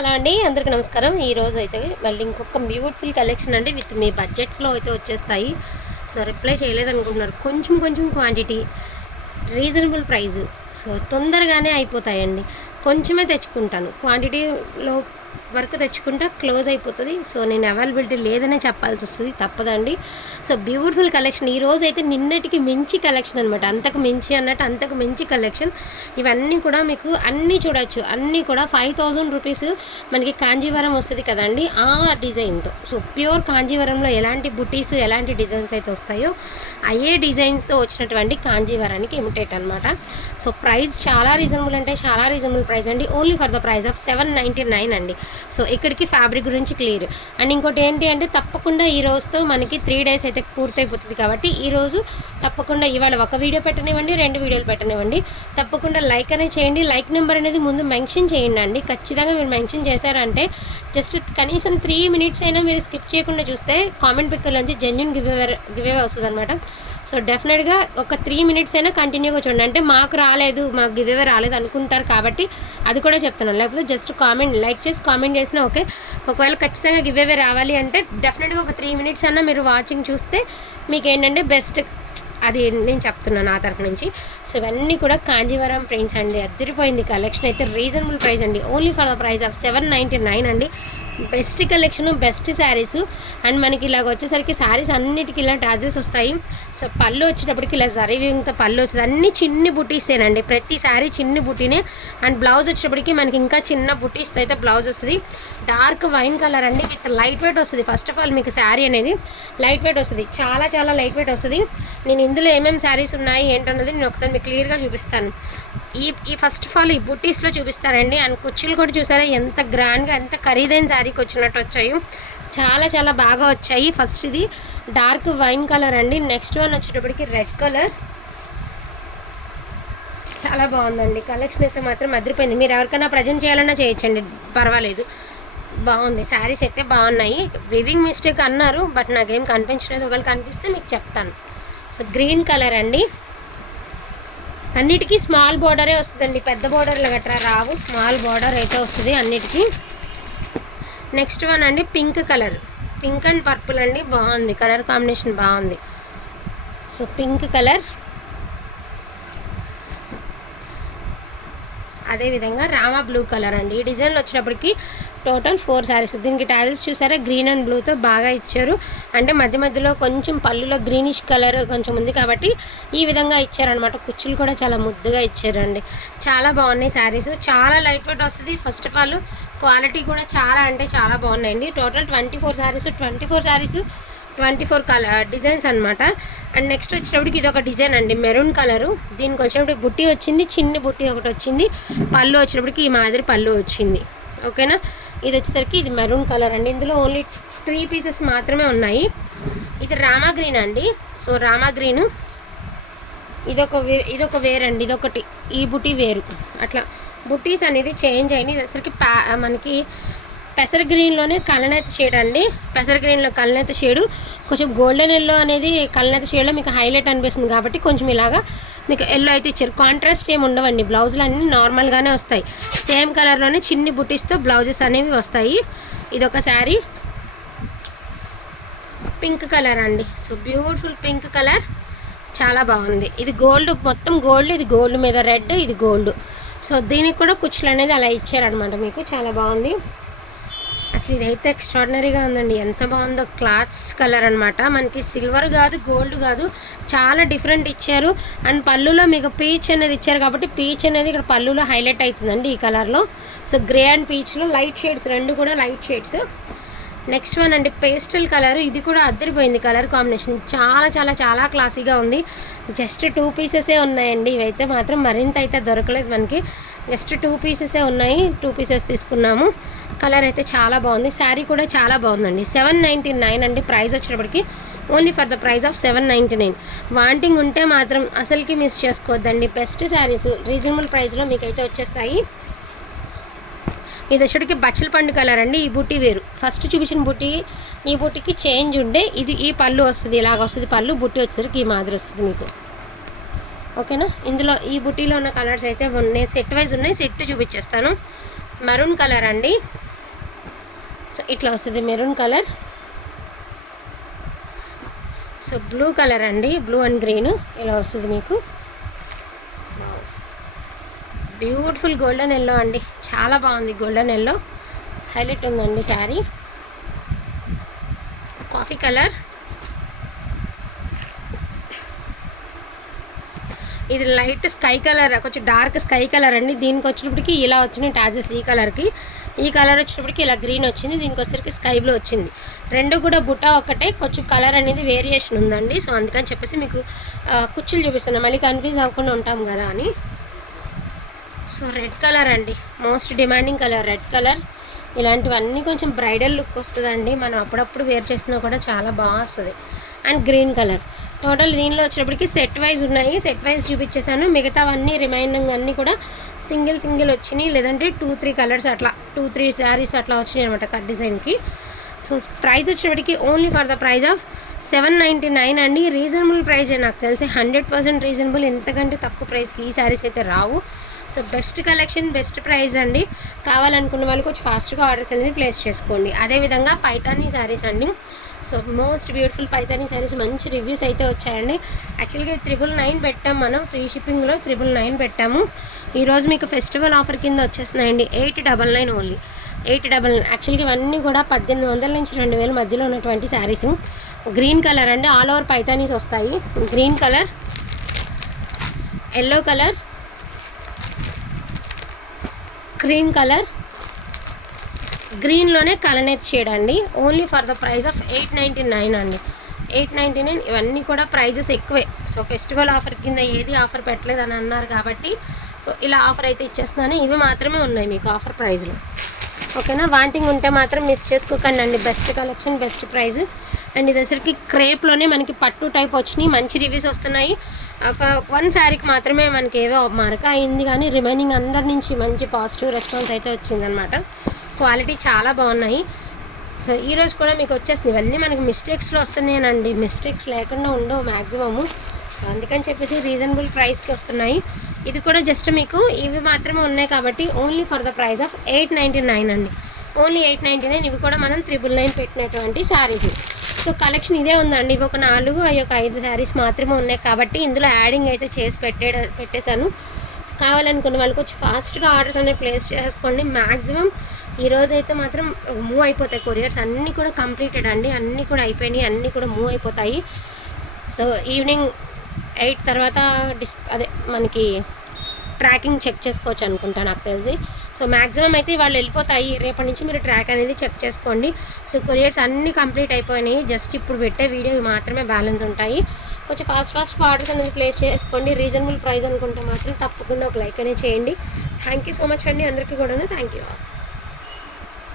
Hello అండి అందరికీ నమస్కారం. ఈ రోజు అయితే మళ్ళీ ఇంకొక బ్యూటిఫుల్ కలెక్షన్ అండి విత్ మీ బడ్జెట్స్లో అయితే వచ్చేస్తాయి. సో రిప్లై చేయలేదనుకుంటున్నారు. కొంచెం కొంచెం క్వాంటిటీ రీజనబుల్ ప్రైస్ సో తొందరగానే అయిపోతాయండి. కొంచెమే తెచ్చుకుంటాను. క్వాంటిటీలో వరకు తెచ్చుకుంటా క్లోజ్ అయిపోతుంది. సో నేను అవైలబిలిటీ లేదనే చెప్పాల్సి వస్తుంది. తప్పదండి. So beautiful collection. ఈ రోజు అయితే నిన్నటికి మించి కలెక్షన్ అనమాట అంతకు మించి అన్నట్టు అంతకు మించి కలెక్షన్. ఇవన్నీ కూడా మీకు అన్నీ చూడొచ్చు. అన్నీ కూడా ఫైవ్ థౌజండ్ రూపీస్ మనకి కాంజీవరం వస్తుంది కదండి. ఆ డిజైన్తో. సో ప్యూర్ కాంజీవరంలో ఎలాంటి బుటీస్ ఎలాంటి డిజైన్స్ అయితే వస్తాయో అయ్యే డిజైన్స్తో వచ్చినటువంటి కాంజీవరానికి ఇమిటేట్ అనమాట సో ప్రైస్ చాలా రీజనబుల్ అంటే చాలా రీజనబుల్ ప్రైస్ అండి. Only for the price of seven ninety nine అండి. సో ఇక్కడికి ఫ్యాబ్రిక్ గురించి క్లియర్. అండ్ ఇంకోటి ఏంటి అంటే తప్పకుండా ఈ రోజుతో మనకి త్రీ డేస్ అయితే పూర్తయిపోతుంది కాబట్టి ఈ రోజు తప్పకుండా ఇవాళ ఒక వీడియో పెట్టనివ్వండి రెండు వీడియోలు పెట్టనివ్వండి. తప్పకుండా లైక్ అనేది చేయండి. లైక్ నెంబర్ అనేది ముందు మెన్షన్ చేయండి అండి. ఖచ్చితంగా మీరు మెన్షన్ చేశారంటే జస్ట్ కనీసం త్రీ మినిట్స్ అయినా మీరు స్కిప్ చేయకుండా చూస్తే కామెంట్ పిక్కర్లోంచి జెన్యున్ గివ్ గివ్ వస్తుంది అనమాట సో డెఫినెట్గా ఒక త్రీ మినిట్స్ అయినా కంటిన్యూగా చూడండి. అంటే మాకు రాలేదు మాకు గివేవే రాలేదు అనుకుంటారు కాబట్టి అది కూడా చెప్తున్నాను. లేకపోతే జస్ట్ కామెంట్ లైక్ చేసి కామెంట్ చేసినా ఓకే. ఒకవేళ ఖచ్చితంగా గివేవే రావాలి అంటే డెఫినెట్గా ఒక త్రీ మినిట్స్ అన్నా మీరు వాచింగ్ చూస్తే మీకు ఏంటంటే బెస్ట్. అది నేను చెప్తున్నాను నా తరఫు నుంచి. సో ఇవన్నీ కూడా కాంజీవరం ప్రింట్స్ అండి. అద్దరిపోయింది కలెక్షన్ అయితే రీజనబుల్ ప్రైస్ అండి. Only for the price of seven ninety nine అండి. Best collection best saris. And మనకి ఇలాగ వచ్చేసరికి శారీస్ అన్నిటికీ ఇలా టాజిల్స్ వస్తాయి. సో పళ్ళు వచ్చేటప్పటికి ఇలా జరీవింగ్తో పళ్ళు వస్తుంది. అన్ని చిన్ని బుటీసేనండి ప్రతి శారీ చిన్ని బుటీనే. అండ్ బ్లౌజ్ వచ్చేటప్పటికి మనకి ఇంకా చిన్న బుటీస్తో అయితే బ్లౌజ్ వస్తుంది. డార్క్ వైన్ కలర్ అండి. విత్ లైట్ వెయిట్ వస్తుంది. ఫస్ట్ ఆఫ్ ఆల్ మీకు శారీ అనేది లైట్ వెయిట్ వస్తుంది. చాలా చాలా లైట్ వెయిట్ వస్తుంది. నేను ఇందులో ఏమేమి శారీస్ ఉన్నాయి ఏంటన్నది నేను ఒకసారి మీకు క్లియర్గా చూపిస్తాను. ఈ ఈ ఫస్ట్ ఆఫ్ ఆల్ ఈ బుటీస్లో చూపిస్తారండి అండ్ కుర్చీలు కూడా చూసారా? ఎంత గ్రాండ్గా ఎంత ఖరీదైన శారీకి వచ్చినట్టు వచ్చాయి. చాలా చాలా బాగా వచ్చాయి. ఫస్ట్ ఇది డార్క్ వైన్ కలర్ అండి. నెక్స్ట్ వన్ వచ్చేటప్పటికి రెడ్ కలర్ చాలా బాగుందండి. కలెక్షన్ అయితే మాత్రం అదిరిపోయింది. మీరు ఎవరికైనా ప్రజెంట్ చేయాలన్నా చేయొచ్చండి. పర్వాలేదు. బాగుంది. శారీస్ అయితే బాగున్నాయి. వివింగ్ మిస్టేక్ అన్నారు బట్ నాకేం కనిపించలేదు. ఒకవేళ కనిపిస్తే మీకు చెప్తాను. సో గ్రీన్ కలర్ అండి. అన్నిటికీ స్మాల్ బోర్డరే వస్తుందండి. పెద్ద బోర్డర్లు గట్రా రావు. స్మాల్ బోర్డర్ అయితే వస్తుంది అన్నిటికీ. నెక్స్ట్ వన్ అండి pink colour. Pink and purple అండి బాగుంది. కలర్ కాంబినేషన్ బాగుంది. So pink colour. అదేవిధంగా రామా బ్లూ కలర్ అండి. ఈ డిజైన్లో వచ్చినప్పటికీ టోటల్ ఫోర్ శారీస్ దీనికి టైల్స్ చూసారా? గ్రీన్ అండ్ బ్లూతో బాగా ఇచ్చారు. అంటే మధ్య మధ్యలో కొంచెం పళ్ళులో గ్రీనిష్ కలర్ కొంచెం ఉంది కాబట్టి ఈ విధంగా ఇచ్చారనమాట కుచ్చులు కూడా చాలా ముద్దుగా ఇచ్చారండి. చాలా బాగున్నాయి శారీస్ చాలా లైట్ వెయిట్ వస్తుంది. ఫస్ట్ ఆఫ్ ఆల్ క్వాలిటీ కూడా చాలా అంటే చాలా బాగున్నాయండి. Total twenty four saris twenty four saris twenty four colour designs అనమాట అండ్ నెక్స్ట్ వచ్చేటప్పటికి ఇది ఒక డిజైన్ అండి మెరూన్ కలరు. దీనికి వచ్చినప్పటికి బుట్టి వచ్చింది చిన్ని బుట్టి ఒకటి వచ్చింది. పళ్ళు వచ్చినప్పటికి ఈ మాదిరి పళ్ళు వచ్చింది. ఓకేనా? ఇది వచ్చేసరికి ఇది మెరూన్ కలర్ అండి. ఇందులో ఓన్లీ త్రీ పీసెస్ మాత్రమే ఉన్నాయి. ఇది రామా గ్రీన్ అండి. So Rama green. ఇదొక వే ఇదొక వేరండి ఇదొకటి. ఈ బుట్టి వేరు. అట్లా. బుట్టీస్ అనేది చేంజ్ అయినాయి. ఇది ప్యా మనకి పెసర గ్రీన్లోనే కలనేత షేడ్ అండి. పెసర గ్రీన్లో కలనేత షేడు కొంచెం గోల్డెన్ ఎల్లో అనేది కలనేత షేడ్లో మీకు హైలైట్ అనిపిస్తుంది కాబట్టి కొంచెం ఇలాగా మీకు ఎల్లో అయితే ఇచ్చారు. కాంట్రాస్ట్ ఏమి ఉండవండి. బ్లౌజులు అన్నీ నార్మల్గానే వస్తాయి. సేమ్ కలర్లోనే చిన్ని బుటీస్తో బ్లౌజెస్ అనేవి వస్తాయి. ఇదొక శారీ పింక్ కలర్ అండి. సో బ్యూటిఫుల్ పింక్ కలర్ చాలా బాగుంది. ఇది గోల్డ్ మొత్తం గోల్డ్ ఇది గోల్డ్ మీద రెడ్ ఇది గోల్డ్ సో దీనికి కూడా కుచ్చులు అనేది అలా ఇచ్చారనమాట మీకు. చాలా బాగుంది. అసలు ఇదైతే ఎక్స్ట్రాడినరీగా ఉందండి. ఎంత బాగుందో క్లాత్స్ కలర్ అనమాట మనకి సిల్వర్ కాదు గోల్డ్ కాదు చాలా డిఫరెంట్ ఇచ్చారు. అండ్ పళ్ళులో మీకు పీచ్ అనేది ఇచ్చారు కాబట్టి పీచ్ అనేది ఇక్కడ పళ్ళులో హైలైట్ అవుతుందండి ఈ కలర్లో. సో గ్రే అండ్ పీచ్లో లైట్ షేడ్స్ రెండు కూడా లైట్ షేడ్స్. నెక్స్ట్ వన్ అండి పేస్టల్ కలర్. ఇది కూడా అద్దరిపోయింది కలర్ కాంబినేషన్. చాలా చాలా చాలా క్లాసీగా ఉంది. జస్ట్ టూ పీసెసే ఉన్నాయండి. ఇవైతే మాత్రం మరింత అయితే దొరకలేదు మనకి. జస్ట్ టూ పీసెసే ఉన్నాయి. టూ పీసెస్ తీసుకున్నాము. కలర్ అయితే చాలా బాగుంది. శారీ కూడా చాలా బాగుందండి. సెవెన్ నైంటీ నైన్ అండి ప్రైస్ వచ్చేటప్పటికి. Only for the price of seven ninety nine. Wanting ఉంటే మాత్రం అసలుకి మిస్ చేసుకోవద్దండి. బెస్ట్ శారీస్ రీజనబుల్ ప్రైస్లో మీకైతే వచ్చేస్తాయి. ఇది వచ్చేటికి బచ్చల పండు కలర్ అండి. ఈ బుట్టి వేరు. ఫస్ట్ చూపించిన బుట్టి ఈ బుట్టికి చేంజ్ ఉండే ఇది ఈ పళ్ళు వస్తుంది ఇలాగ వస్తుంది పళ్ళు బుట్టి వచ్చేసరికి ఈ మాదిరి వస్తుంది మీకు. ఓకేనా? ఇందులో ఈ బుట్టీలో ఉన్న కలర్స్ అయితే ఉన్నాయి. సెట్ వైజ్ ఉన్నాయి. సెట్ చూపించేస్తాను. మెరూన్ కలర్ అండి. సో ఇట్లా వస్తుంది maroon colour so blue colour అండి. బ్లూ అండ్ గ్రీన్ ఇలా వస్తుంది మీకు. బ్యూటిఫుల్ గోల్డెన్ ఎల్లో అండి. చాలా బాగుంది గోల్డెన్ ఎల్లో హైలైట్ ఉందండి శారీ. కాఫీ కలర్ ఇది లైట్ స్కై కలర్ కొంచెం డార్క్ స్కై కలర్ అండి. దీనికి వచ్చినప్పటికి ఇలా వచ్చినాయి టాజెస్ ఈ కలర్కి. ఈ కలర్ వచ్చినప్పటికి ఇలా గ్రీన్ వచ్చింది. దీనికి వచ్చేసరికి స్కై బ్లూ వచ్చింది. రెండు కూడా బుట్ట ఒకటే కొంచెం కలర్ అనేది వేరియేషన్ ఉందండి. సో అందుకని చెప్పేసి మీకు కుచ్చులు చూపిస్తాను మళ్ళీ కన్ఫ్యూజ్ అవ్వకుండా ఉంటాం కదా అని. సో రెడ్ కలర్ అండి. Most demanding colour red colour. ఇలాంటివన్నీ కొంచెం బ్రైడల్ లుక్ వస్తుందండి. మనం అప్పుడప్పుడు వేర్ చేసినా కూడా చాలా బాగా వస్తుంది. And green colour. టోటల్ దీనిలో వచ్చినప్పటికి సెట్ వైజ్ ఉన్నాయి. సెట్ వైజ్ చూపించేశాను. మిగతావన్నీ రిమైనింగ్ అన్నీ కూడా సింగిల్ సింగిల్ వచ్చినాయి. లేదంటే టూ త్రీ కలర్స్ అట్లా టూ త్రీ శారీస్ అట్లా వచ్చినాయి అనమాట కట్ డిజైన్కి. సో ప్రైస్ వచ్చేటప్పటికి only for the price of seven ninety nine అండి. రీజనబుల్ ప్రైజే నాకు తెలిసి. Hundred percent reasonable. ఎంతకంటే తక్కువ ప్రైస్కి ఈ శారీస్ అయితే రావు. So best collection best price అండి. కావాలనుకున్న వాళ్ళు కొంచెం ఫాస్ట్గా ఆర్డర్స్ అనేది ప్లేస్ చేసుకోండి. అదేవిధంగా పైతానీ శారీస్ అండి. So most beautiful Paithani saris మంచి రివ్యూస్ అయితే వచ్చాయండి. యాక్చువల్గా త్రిబుల్ నైన్ పెట్టాం మనం ఫ్రీ షిప్పింగ్లో త్రిబుల్ నైన్ పెట్టాము. ఈరోజు మీకు ఫెస్టివల్ ఆఫర్ కింద వచ్చేస్తున్నాయండి eight double nine only. Eight double nine యాక్చువల్గా ఇవన్నీ కూడా పద్దెనిమిది వందల నుంచి రెండు వేల మధ్యలో ఉన్నటువంటి శారీస్. గ్రీన్ కలర్ అండి ఆల్ ఓవర్ పైతానీస్ వస్తాయి. Green colour yellow colour cream colour గ్రీన్లోనే కలనేత్ షేడ్ అండి only for the price of eight ninety nine అండి. ఎయిట్ నైంటీ నైన్ ఇవన్నీ కూడా ప్రైజెస్ ఎక్కువే. సో ఫెస్టివల్ ఆఫర్ కింద ఏది ఆఫర్ పెట్టలేదు అని అన్నారు కాబట్టి సో ఇలా ఆఫర్ అయితే ఇచ్చేస్తున్నాను. ఇవి మాత్రమే ఉన్నాయి మీకు ఆఫర్ ప్రైజ్లో. ఓకేనా? వాంటింగ్ ఉంటే మాత్రం మిస్ చేసుకోకండి అండి. Best collection best price. And ఇది క్రేప్లోనే మనకి పట్టు టైప్ వచ్చినాయి. మంచి రివ్యూస్ వస్తున్నాయి. ఒక వన్ శారీకి మాత్రమే మనకి ఏవో మరక అయింది కానీ రిమైనింగ్ అందరి నుంచి మంచి పాజిటివ్ రెస్పాన్స్ అయితే వచ్చిందనమాట క్వాలిటీ చాలా బాగున్నాయి. సో ఈరోజు కూడా మీకు వచ్చేసింది ఇవన్నీ మనకి మిస్టేక్స్లో వస్తున్నాయనండి. మిస్టేక్స్ లేకుండా ఉండవు మ్యాక్సిమము అందుకని చెప్పేసి రీజనబుల్ ప్రైస్కి వస్తున్నాయి. ఇది కూడా జస్ట్ మీకు ఇవి మాత్రమే ఉన్నాయి కాబట్టి only for the price of eight ninety nine అండి. ఓన్లీ ఎయిట్ నైంటీ నైన్ ఇవి కూడా మనం త్రిబుల్ నైన్ పెట్టినటువంటి శారీస్. సో కలెక్షన్ ఇదే ఉందండి. ఇవి ఒక నాలుగు అవి ఒక ఐదు శారీస్ మాత్రమే ఉన్నాయి కాబట్టి ఇందులో యాడింగ్ అయితే చేసి పెట్టే పెట్టేశాను. కావాలనుకున్న వాళ్ళకి వచ్చి ఫాస్ట్గా ఆర్డర్స్ అనేవి ప్లేస్ చేసుకోండి. మ్యాక్సిమం ఈరోజు అయితే మాత్రం మూవ్ అయిపోతాయి కొరియర్స్. అన్నీ కూడా కంప్లీటెడ్ అండి. అన్నీ కూడా అయిపోయినాయి. అన్నీ కూడా మూవ్ అయిపోతాయి. సో ఈవినింగ్ ఎయిట్ తర్వాత డిస్ అదే మనకి ట్రాకింగ్ చెక్ చేసుకోవచ్చు అనుకుంటా నాకు తెలిసి. సో మ్యాక్సిమం అయితే వాళ్ళు వెళ్ళిపోతాయి. రేపటి నుంచి మీరు ట్రాక్ అనేది చెక్ చేసుకోండి. సో కొరియర్స్ అన్నీ కంప్లీట్ అయిపోయినాయి. జస్ట్ ఇప్పుడు పెట్టే వీడియో మాత్రమే బ్యాలెన్స్ ఉంటాయి. కొంచెం ఫాస్ట్ ఫాస్ట్ ఆర్డర్స్ అనేది ప్లేస్ చేసుకోండి. రీజనబుల్ ప్రైస్ అనుకుంటే మాత్రం తప్పకుండా ఒక లైక్ అనేది చేయండి. థ్యాంక్ యూ సో మచ్ అండి అందరికీ కూడా థ్యాంక్ యూ